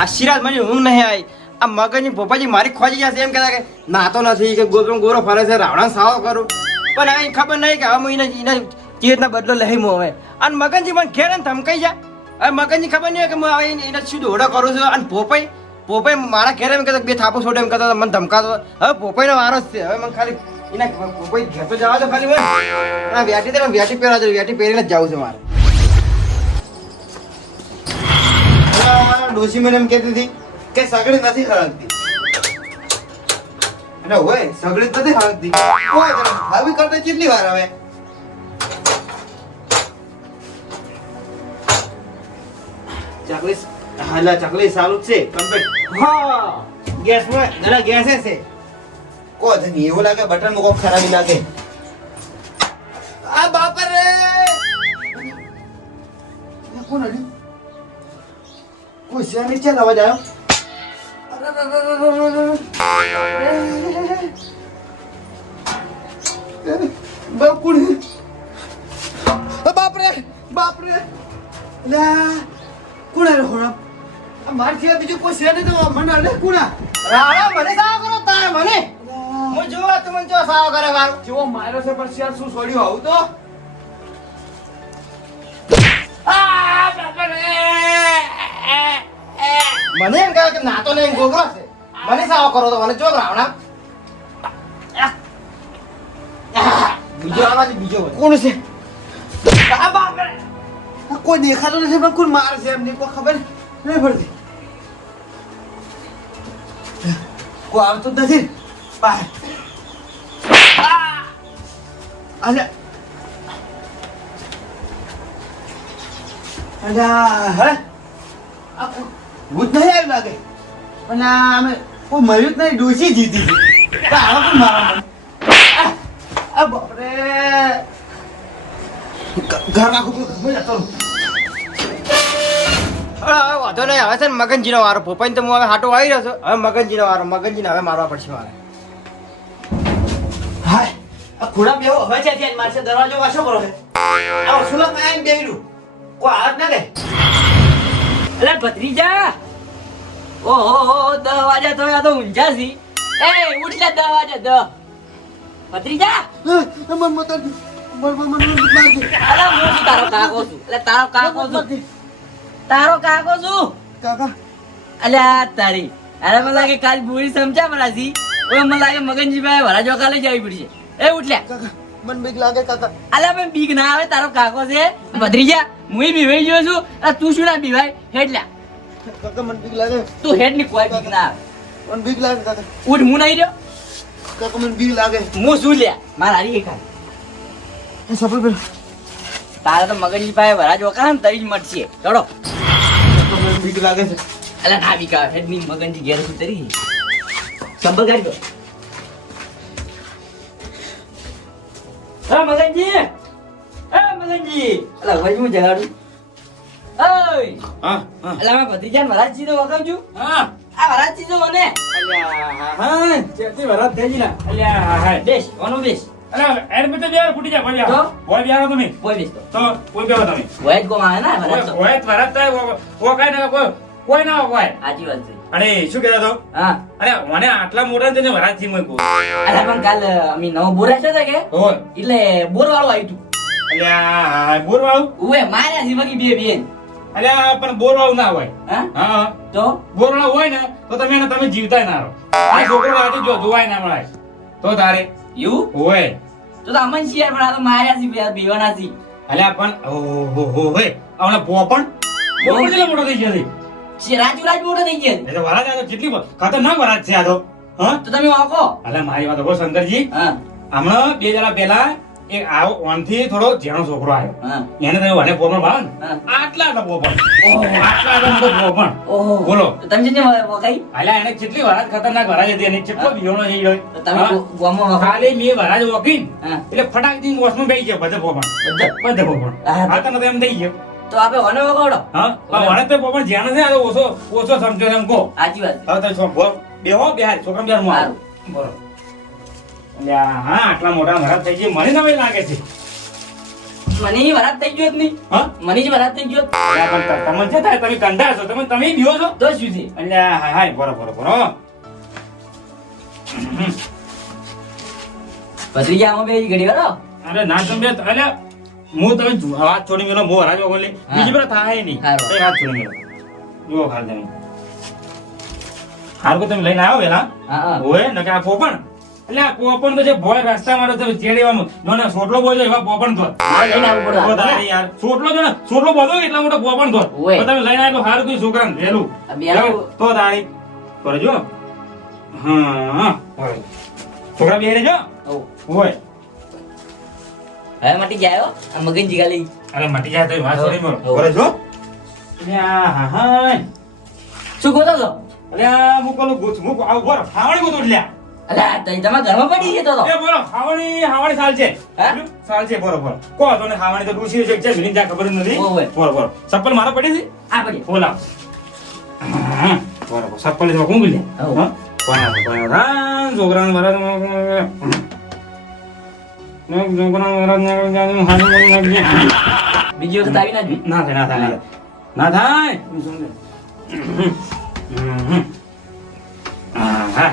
આશીર્વાદ મને ઊંઘ નહીં આવી. આ મગજની પોપાજી મારી ખોજી જશે એમ કહેતા કે નાતો નથી કે ગોરો ફરે છે રાવણા સાવો કરું. પણ હવે ખબર નહીં કે હવે હું એને ચેતના બદલો લઈ હું હવે. અને મગનજી મને ઘેર ને ધમકાઈ જાય. હવે મગનજી ખબર નહીં હોય કે હું હવે એને શું દોડો કરું છું. અને પોપાઈ મારા ઘેર એમ કહેતો બે થાપો છોડે એમ કહેતો મને ધમકાતો. હવે પોપાઈનો વારો જ છે. હવે મને ખાલી એના પોપાઈ ઘેર તો જવા દો ખાલી મને. વ્યાટી પહેરવા દો. વ્યાટી પહેરીને જ જવું છે મારે. ડોશી મને એમ કહેતી હતી કે સગડી નથી હળગતી. અને હોય સગડી નથી હળગતી. આવી કરતા કેટલી વાર હવે ચકલી હાલા ચકલી ચાલુ છે કમ્પ્લીટ. હા ગેસમાં જરા ગેસે છે કો ધની એવું લાગે બટન માં કોક ખરાબી લાગે. આ બાપ રે કોણ હજી કોઈ છે નીચે અવાજ આવ્યો. બાપરે કોણ હોણા મારી સિવાય બીજું કોઈ છે નહીં તો મને અડે કોણા રાણા મને સાવ કરો તારે મને હું જોવા તું મને જો સાવ કરે વાળું જેવો મારો છે પણ શિયાર શું છોડ્યું આવું તો મને એમ કહે કે નાતો ને એમ ગોગરો છે. મને સાવ કરો તો મને જો રાવણા બીજો આવાજ બીજો કોણ છે. કોઈ દેખાતો નથી પણ કોણ મારે છે એમને કોઈ ખબર નહીં પડતી. કોઈ આવતું જ નથી બહાર. ભૂત નહીં આવ્યું લાગે પણ અમે કોઈ મર્યું જ નહીં. ડોસી જીતી આવા કોણ મારા બાપરે ઘર આખું જતો વાંધો નહીં. હવે છે ને મગનજીનો વારો. પોપાઈને તો હું હવે હાટો આવી રહ્યો છું. હવે મગનજીનો વારો. મગનજીને હવે મારવા પડશે મારે. હાય આ ખોડા બેહો હવે છે ત્યાં મારશે દરવાજો વાસો કરો છે. આ ઓછુલા કાંઈ બેહ્યું કોઈ હાથ ના દે. અલે ભત્રીજા ઓહો 10 વાગ્યા તો આ તો ઊંઝા છી. એ ઉઠ લે 10 વાગ્યા 10 ભત્રીજા અલા હું તારો કાકો છું. એટલે તારો કાકો છું. કાકા અલ્યા તારી અરે મને લાગે કાલ બુરી સમજા મરાસી. ઓય મને લાગે મગનજી ભાઈ વરાજો કાલે જવી પડશે. એ ઉઠ લે કાકા મને બીક લાગે કાકા. અલ્યા પણ બીક ના આવે તારો કાકો છે ભત્રીજા. મુઈ બીવાઈ ગયો છું. અરે તું શું ના બીવાય હેડ લે કાકા મને બીક લાગે. તું હેડ ની કોઈ બીક ના આવે. મને બીક લાગે કાકા. ઉઠ હું નહીં રહ્યો કાકા મને બીક લાગે. હું શું લે મારા હારી ખાય સફળ પેલો તારે તો મગનજી પાસે વરાજો કામ તરી જ મટશે. ચડો મને બીક લાગે છે. અલા ના બીક આવે હેડ ની મગનજી ઘેર શું તરી સંભળ કાઢી દો. મગનજી અલા ભાઈ હું જગાડું. ઓય હા અલા મેં ભત્રીજા ને વરાજ સીધો વગાવજો. હા આ વરાજ સીધો મને અલ્યા હા ચેતી વરાત થઈ ગઈ ના. અલ્યા હા બેસ ઓનો બેસ અલ્યા એડ મે તો બેર ફૂટી જા ભલ્યા. તો? હોય બેરો તમે કોઈ બેસ તો કોઈ બેરો તમે વૈદ ગો માં ના વરાજ તો હોય વરાત થાય ઓ કાઈ ના કોઈ ના હોય. આજી વાત છે. અને શું કહેતો તો હા અરે મને આટલા મોટા છે ને વરાત થી મય કો. અલા પણ કાલ અમે નવો બોર છે કે હોય એટલે બોર વાળો આવ્યું તું. અલ્યા બોર વાળું. ઉએ માર્યા છે મગી બે બેન. અલ્યા પણ બોર વાળું ના હોય. હા હા તો બોર વાળું હોય ને તો તમે જીવતાય ના રહો. આ છોકરો આજે જો જોવાય ના મળાય તો તારે એવું હોય. તો અમન શિયાર પણ આ તો માર્યા છે બેવાના છે. અલ્યા પણ ઓહો હોય આવને પોપણ કેટલો મોટો થઈ ગયો છે. રાજુ મોટો થઈ ગયા. એ તો વરાજ આ તો કેટલી ખતરનાક વરાજ છે આ તો. હા તો તમે વાકો. અલ્યા મારી વાત કહો શંકરજી. હા હમણાં 2 જણા પહેલા એક આવો ઓનથી થોડો જેનો છોકરો આવ્યો. હા એને તમે વને પોપણ ભાવ ને હા. આટલા પોપણ ઓહો આટલા મોટો પોપણ. ઓહો બોલો. તો તમે જે વકાઈ અલ્યા એને કેટલી વરાજ ખતરનાક વરાજ હતી અને કેટલો બીહોણો થઈ ગયો. તો તમે ગોમો વકાઈ. ખાલી મેં વરાજ વકીન હા એટલે ફટાક દી વોશમાં બેસી ગયો બધે પોપણ. બધે પોપણ. હા. આ તને તો એમ થઈ ગયો. તો આપે વને વકાવડો. હા વને તો પોપણ જેનો છે આ તો ઓછો સમજો એમ કહો. સાચી વાત. હવે તમે બેહો બેહાર છોકરા બેહાર માં સારું. બોલો. અલ્યા હા આટલા મોટા વરાજ થઈ ગઈ મને નવાઈ લાગે છે. મને વરાત થઈ ગયો જ નહીં. હા મને જ વરાત થઈ ગયો. અલ્યા પણ તમને છે થાય તમે કંડા છો તમે બીઓ છો તો શું છે? અલ્યા હાય હાય બરો ભત્રીજા આમાં બે ઘડી વાળો. અરે ના તમે અલ્યા હું તમે હાથ છોડી મેલો મો હરાજો બોલે બીજી પર થાય નહીં હારું. એ હાથ છોડી મેલો જો ખાલ તમે હાર કો તમે લઈને આવ્યો વેલા હા હા. ઓય નકે આ પોપણ એટલે આ પોપણ તો જે ભોય રસ્તા માં તો ચેડીવામાં જોને સોટલો બોજો એવા પોપણ તો મારે લઈને આવવું પડે. ઓ તારે યાર સોટલો જો ને સોટલો બોધો એટલા મોટો પોપણ તો ઓય. તો તમે લઈને આવ્યો હારું કોઈ છોકરાને વેલું આ બેનું- તો તારી કરજો હા ઓય છોકરા બેરે જો હોવ. ઓય હવે મટી જાય હો. આ મગન જીગાલી. અરે મટી જાય તો વાત છોડી મેલો હો. કરે જો અલ્યા હા હા શું ગોતો છો? અલ્યા મુકોલો ગુચ મુક આવ બોર ખાવણી ગોતો લ્યા અલા તઈ તમારા ઘરમાં પડી ગયો તો. એ બોલો ખાવણી સાલ છે હા? સાલ છે બરોબર કો તો ને ખાવણી તો ડૂસી છે કે મિનિટ જા ખબર જ નથી ઓવે. બરોબર ચપ્પલ મારા પડી છે આ પડી. બોલા બરોબર ચપ્પલ તો કોણ બોલે હઉ. હા કોણ હા છોકરાને વરસ બીજી વખત આવી ના જોઈ. ના થાય ના થાય ના થાય હા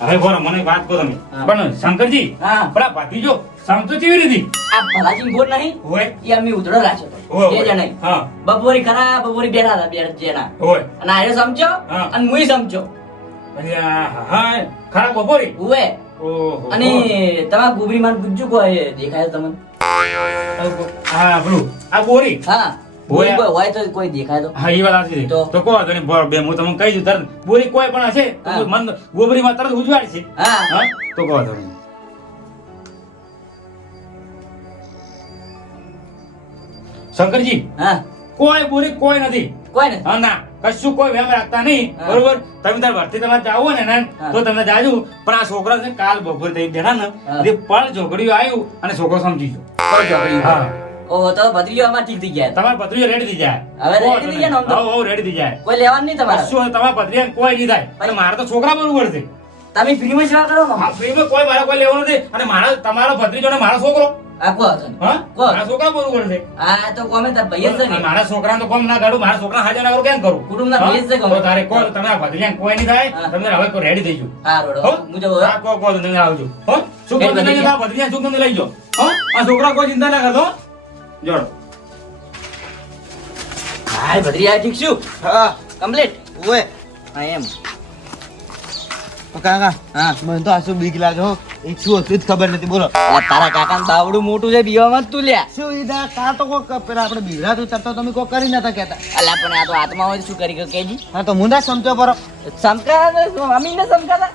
હવે બોલો મને વાત કહો તમે હા. પણ શંકરજી હા. પેલા ભાતીજો સમતો કેવી રીતે આ ભલાજી બોલ નહીં હોય એ અમે ઉધડો રાખ્યો તો. હોય, બે હોય. જણાએ. હા બપોરી ખરા બપોરી બેઠા હતા બે જણા. હોય અને આયો સમજો હા. અને મુઈ સમજો. અલ્યા હા ખરા બપોરી ઉવે. ઓહો અને તમારા ગુબરી માન પૂછજો કોઈ દેખાય તમને. હા પેલું આ બોરી હા. હોય. કોઈ હોય તો કોઈ દેખાય તો. હા એ વાત સાચી તો? તો કહો તો બે હું તમને કહી દઉં તરત બોરી કોઈ પણ હશે તો હા. મન ગોબરીમાં તરત ઉજવાડ છે હા. હા તો કહો તમે શંકરજી હા. કોઈ બોરી કોઈ નથી કોઈ ને. હા ના કશું કોઈ વેમ રાખતા નહીં હા. બરોબર તમે તાર ભરતી તમારે જાવ ને ને હા. તો તમે જાજો પણ આ છોકરા છે કાલ બપોર થઈ બેઠા ને હા. તે પળ ઝઘડ્યું આવ્યું અને છોકરો સમજી ગયો કોઈ ઝઘડ્યું. હા ઓહો તો ભત્રીજો આમાં ઠીક થઈ ગયા. તમારા ભત્રીજો રેડી થઈ જાય હવે ready થઈ ગયા ને આમ તો? હવ રેડી થઈ જાય કોઈ લેવાનું નહીં તમારે. કશું તમારા ભત્રીજા કોઈ નહીં થાય અને મારા તો છોકરા બરોબર છે તમે ફ્રીમાં સેવા કરો ને. હા ફ્રીમાં કોઈ મારા કોઈ લેવાનું નથી અને મારા તમારો ભત્રીજો ને મારો છોકરો આ કો હતો ને? હા કોણ? મારા છોકરા બરોબર છે આ તો કોમે તાર ભાઈ જ છે અને ને. મારા છોકરાને તો કોમ ના કાઢું મારા છોકરા હાજર ના કરું કેમ કરું કુટુંબના હા? ભેજ છે કોમ. તો તારે કોઈ તમે આ ભત્રીજાને કોઈ નહીં થાય હા. તમને હવે કોઈ રેડી થઈ ગયું હા રોડો. હો? હું જવું હા, કો તમે આવજો હો શું કઈ કહો તમે ભત્રીજા? આ ભત્રીજાને શું તમને લઈ જાઓ હો આ છોકરા કોઈ ચિંતા ના કરતો જોડો હાય ભત્રીજા ઠીક છું હા કમ્પ્લીટ. ઓય હા એમ. કાકા હા. મને તો આ શું બીક લાગે હો એક શું હતું જ ખબર નથી બોલો અલા તારા કાકાનું બાવડું મોટું છે બીવામાં જ તું લ્યા. શું ઈદા કા તો કોક પેલા આપણે બીવડાતું ચડતો તમે કોઈ કરી નતા કહેતા અલા પણ આ તો આત્મા હોય તો શું કરી કેજી. હા તો મુંડા સમજો પરો સમકા અમી ને સમકાતા.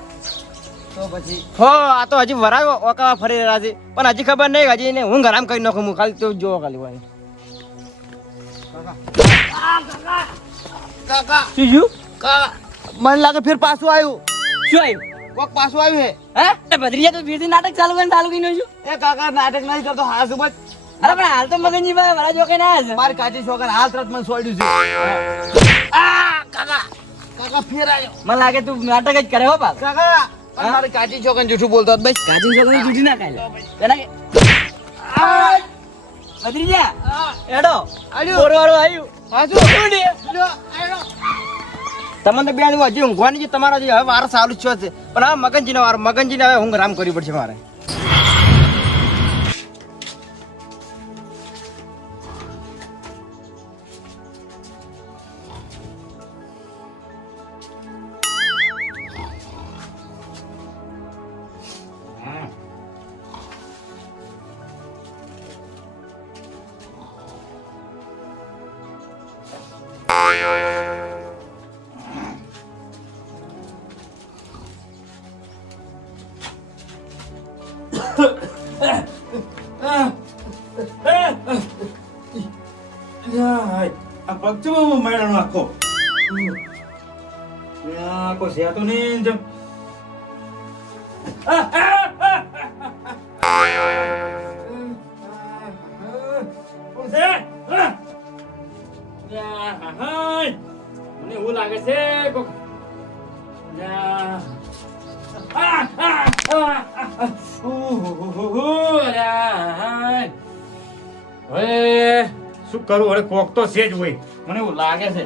તો પછી હો આ તો હજી વરાયો ઓકાવા ફરી રહ્યા છે પણ હજી ખબર નહીં હજી એને હું ગરમ કરી નાખું હું ખાલી તો જોવો ખાલી હોય કાકા શું શું મને લાગે ફેર પાછું આવ્યું શું આવ્યું? કોક પાછું આવ્યું હે હા એ ભત્રીજા તો ફીરથી નાટક ચાલુ કરીને ચાલુ કરી નાખ્યું. એ કાકા નાટક નહીં કરતો હા સુબહ અરે પણ હાલ તો મગનજી ભાઈ વડા જો કે ના હશે. મારી કાચી છોકરા હાલ તરત મને છોડ્યું છે કાકા કાકા ફેર આવ્યો મને લાગે તું નાટક જ કરે હો બાપ. કાકા પણ મારી કાચી છોકરા જૂઠું બોલતો હતો ભાઈ કાચી છોકરી જૂઠી ના ખાય લે. પેલા કે ભત્રીજા એડો આવ્યું. બોરવાળું આવ્યું. હા શું તમને તો બેન હજી ઊંઘવાની છે તમારો હજી હવે વાર ચાલુ જ છે પણ હવે મગનજીનો વાર મગનજીને હવે ઊંઘ આરામ કરવી પડશે મારે આ પગચમાં મેળાનો આખો આખો સેતો નહીં જેમ કોણ છે? મને એવું લાગે છે કોક શું કરું હવે કોક તો છે જ હોય મને એવું લાગે છે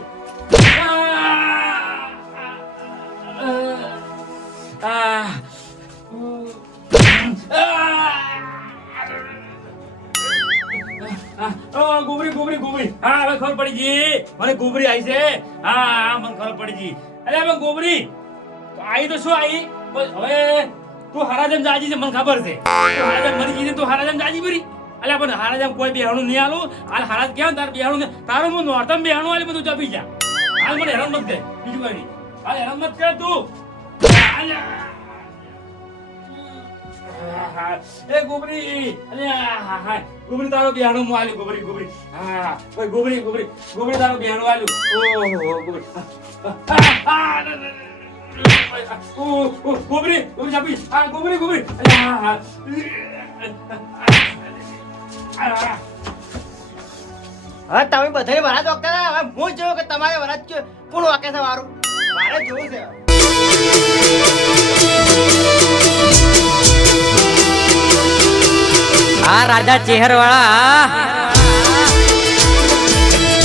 ગુબરી ગુબરી ગુબરી હા હવે ખબર પડી ગઈ મને ગુબરી આવી છે હા હા મને ખબર પડી ગઈ અરે હવે ગુબરી આવી તો શું આવી હવે તું હારાજમ જાજી છે મને ખબર છે હારાજમ મરી ગઈ તું હારાજમ જાજી ભરી અલ્યા પણ હારાજમ કોઈ બેહાણું નહીં આલું હાલ હારાજ કેમ તાર બેહાણું ને તારું હું નોર્તમ બેહાણું આલી બધું ચપી જા હાલ મને હેરાન મત દે બીજું કઈ નહીં હાલ હેરાન મત કર તું એ ગોબરી અલ્યા હા ગોબરી તારો બેહાણું હું આલ્યું ગોબરી ગોબરી હા ઓય ગોબરી ગોબરી ગોબરી તારો બેહાણું આલ્યું ઓહો ગોબરી ગોબરી ગોબરી ચાપી હા ગોબરી ગોબરી અલ્યા હા હા તમે બધાય વરાત વાગતા હતા. હવે હું જ જોયું કે તમારે વરાત કોણ વાકે છે મારું મારે જોવું છે. આ રાજા ચેહર વાળા